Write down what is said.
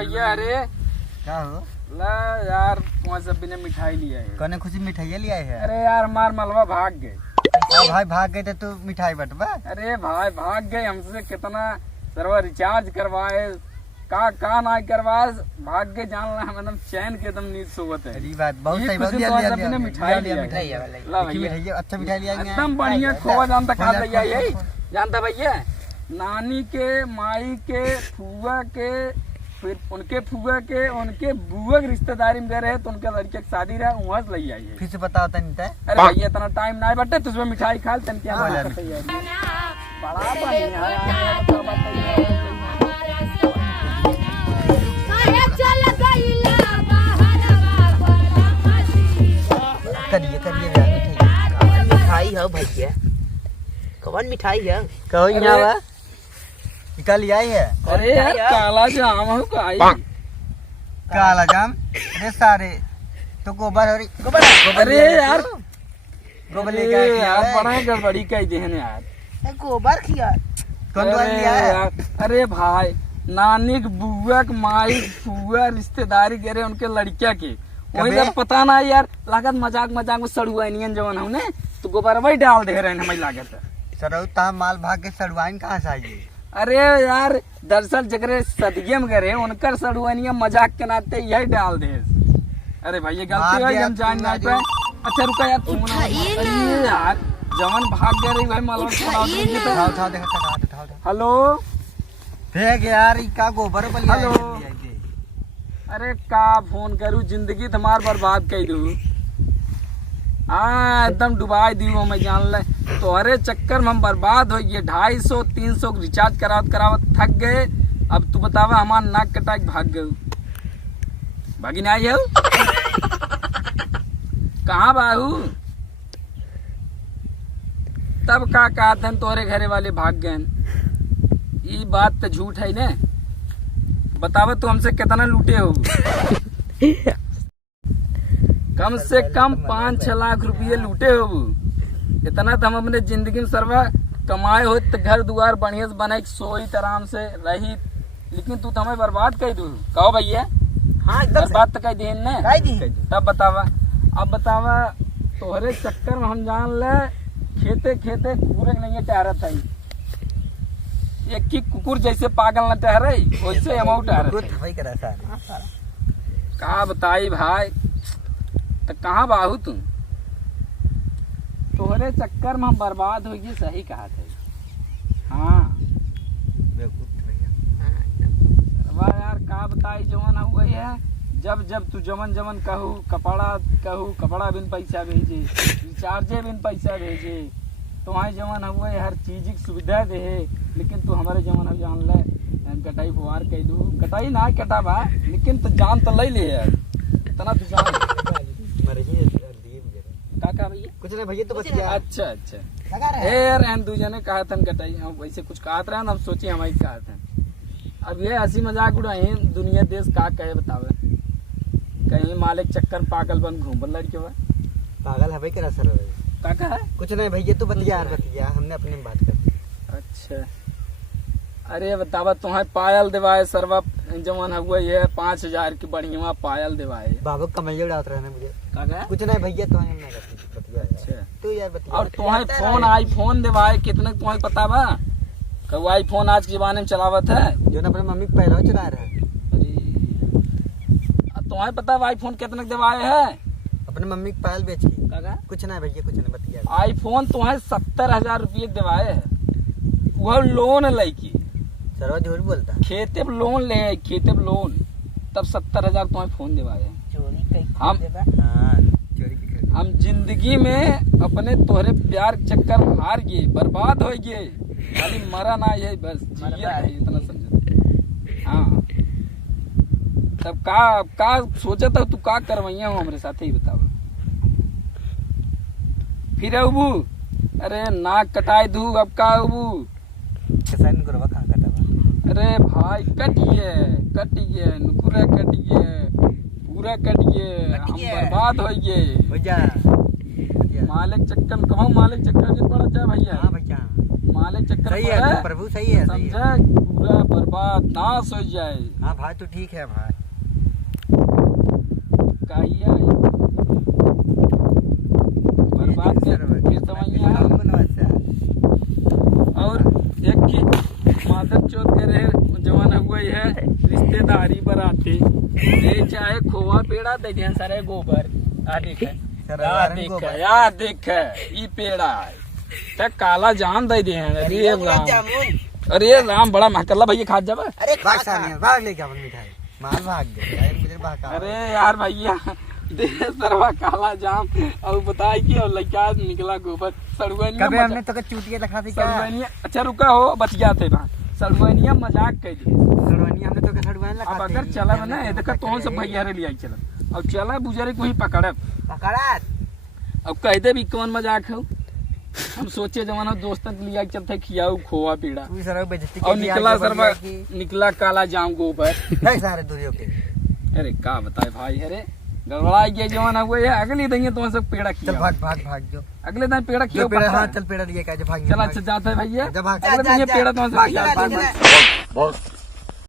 भैया अरे क्या हो ला यार 5 सब्बी ने मिठाई लिया है। कौन खुशी मिठाई लिया है? अरे यार मार मलवा भाग गए। भाई भाग गए तो तू मिठाई बटवा। अरे भाई भाग गए हमसे, कितना सर्वर रिचार्ज करवाए का ना करवाए, भाग गए। जान रहा मतलब चैन के एकदम नींद सोवत है। अरे बात बहुत सही बात लिया मिठाई लिया ला भैया अच्छा मिठाई लिया एकदम बढ़िया खोवा जानता खा लिया यही जानता भैया। नानी के माई के फुआ के फिर उनके फुआ के उनके बुआ के रिश्तेदारी में गए रहे तो उनके लड़के की शादी रहा वहाँ से ले आई है। फिर से बताओ तनी ते। अरे भैया इतना टाइम ना बटे तुझमें मिठाई खा तन क्या बड़ा करिए करिए मिठाई है भैया, कौन मिठाई है? कहो यहाँ निकल आई है। अरे यार काला जाम हो काला जाम। अरे सारे तो गोबर हो रही गोबर। अरे यार गोबर लेके आए यार बड़ा गड़बड़ी कह दे यार। गोबर खिया कौन दवाई लिया है? अरे भाई नानी के बुआ के माई फुआ रिश्तेदारी गए उनके लड़किया के वही सब पता ना यार लागत मजाक मजाक में सड़ुआनियन जवन हमने तो गोबर वही डाल दे रहे हमें लागत सर ता माल भाग के सड़ुआइन कहाँ से आई? अरे यार दरअसल जगरे सदगे में गए उनकर सड़ुआनिया मजाक के नाते यही डाल दे। अरे भाई ये गलती है हम जान ना पाए। अच्छा रुका यार तुम अरे यार जवन भाग गए रही भाई मालूम हेलो देख यार का गोबर बलिया। हेलो अरे का फोन करूँ जिंदगी तुम्हार बर्बाद कर दू। हाँ एकदम डुबाई दी मैं जान ले तोहरे चक्कर में हम बर्बाद हो गए। 250-300 रिचार्ज करावत थक गए। अब तू बतावा हमार नाक कटा के भाग गए भागी नहीं आई हो कहाँ बाहू तब का कहते तोहरे घरे वाले भाग गए। ये बात तो झूठ है ने बतावा तू हमसे कितना लूटे हो? कम से कम 5-6 लाख रुपये लूटे हो। इतना तो हम अपने जिंदगी में सर्वा कमाए हो तो घर दुआर बढ़िया से बनाई सोई आराम से रही, लेकिन तू तो हमें बर्बाद कर दू। कहो भैया हाँ बर्बाद तो कह दी तब बतावा। अब बतावा तोहरे चक्कर में हम जान ले खेते खेते कुकुर नहीं टहरत है। एक की कुकुर जैसे पागल न टहरे वैसे अमाउंट टहरे। कहा बताई भाई तो कहाँ बाहू तुम? तोहरे चक्कर में हम बर्बाद हो गए। सही कहा था। हाँ वाह यार का बताई जवन हुआ है। जब जब तू जमन जमन कहू कपड़ा बिन पैसा भेजे रिचार्जे बिन पैसा भेजे तुम्हारे जमन हुआ हर चीज की सुविधा दे है, लेकिन तू हमारे जमन जान ले कटाई फुहार कह दू कटाई ना कटा बा लेकिन तो जान तो ले ले यार इतना तू जान काका भैया कुछ नहीं भैया तो बचिया। अच्छा रहन दूजा ने कहा था कटाई हम वैसे कुछ कहा था हम सोचे हमारी कहा था। अब ये हंसी मजाक उड़ाए दुनिया देश का कहे बतावे कहीं मालिक चक्कर पागल बन घूम लड़के पागल है करा सर काका है कुछ नहीं भैया तू बतिया हमने अपनी बात कर। अच्छा अरे बतावा तुम्हें पायल दिवाए सर्वा जमान हुआ ये 5000 की बढ़िया पायल दिवाए बाबू कमैया उड़ात रहना मुझे काका कुछ नहीं भैया तो अच्छा तू यार बतिया। और तुम्हें फोन आईफोन दिवाए कितने तुम्हें पता बा कब आईफोन आज के जमाने में चलावत है जो ना अपने मम्मी को पहले चला रहा है। अरे तुम्हें पता है आईफोन कितने दिवाए है? अपने मम्मी को पायल बेच के काका कुछ नहीं भैया कुछ नहीं बतिया। आईफोन तुम्हें 70,000 रुपये दिवाए है वह लोन लैकी सरवा झूठ बोलता खेते पे लोन ले खेते पे लोन तब 70,000 तुम्हें फोन दिवाए। हम जिंदगी में अपने तोहरे प्यार के चक्कर हार गए बर्बाद हो गए खाली मरा ना ये बस इतना समझ। हाँ तब का सोचा था तू का करवैया हो हमारे साथ ही बताओ फिर अबू अरे नाक कटाई दू अब का अबू अरे भाई कटिए नुकुरा कटिए पूरा कटिए हम बर्बाद हो गए। मालिक चक्कर कहूँ, मालिक चक्कर जिन पड़ा चाहे भैया, हाँ भैया मालिक चक्कर सही है पड़े, तो प्रभु, सही है सही है। समझे, पूरा बर्बाद नाश हो जाए। हाँ भाई तो ठीक है भाई। कहिए बर्बाद के फिर समझिए। और एक की मादर चौथ करे जवान हुआ है रिश्तेदारी पर आते ले चाहे खोआ पेड़ा दे दिया सारे गोबर आ देख यार देख ई पेड़ा है ते काला जाम दे दिए हैं। अरे राम बड़ा महकल्ला भैया खा जाबे। अरे भाग सामने भाग लेके अपन मिठाई माल भाग गए मुझे भाग। अरे यार भैया दे सरवा काला जाम और बताई कि और लड़का निकला गोबर सड़ुआनिया। कभी हमने तो चूतिया दिखा दी क्या? सड़ुआनिया अच्छा रुका हो बच गया थे वहाँ। सड़ुआनिया मजाक कर दिए। सड़वानी हमने तो सड़वान लगा। अब अगर चला ना देखा तो से भैया रे लिया चला और चला बुजरे को ही पकड़ब पकड़ा अब कह दे भी कौन मजाक हो। हम सोचे जमाना दोस्तन के लिया चलते खियाऊ खोआ पीड़ा तू सर बेइज्जती और निकला सरवा निकला काला जाम गोबर। नहीं सारे दूरियों के। अरे का बताए भाई, अरे गड़बड़ा गया जमाना हुआ है। अगले दिन तो सब पेड़ा चल खिया भाग भाग भाग जो अगले दिन पेड़ा जो खिया पेड़ा। हाँ चल पेड़ा लिए का जो भाग चल अच्छा जाता है भैया जब भाग अगले दिन ये पेड़ा तो भाग, भाग, भाग, बहुत